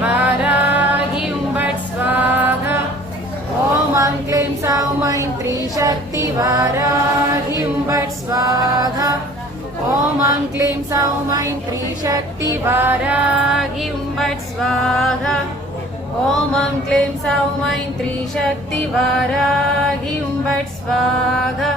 Varahi but स्वाहा। ॐ क्लीं सौं ऐं त्रिशक्ति वाराही बट् स्वाहा। ॐ क्लीं सौं ऐं त्रिशक्ति वाराही बट् स्वाहा। ॐ क्लीं सौं ऐं त्रिशक्ति वाराही बट् स्वाहा।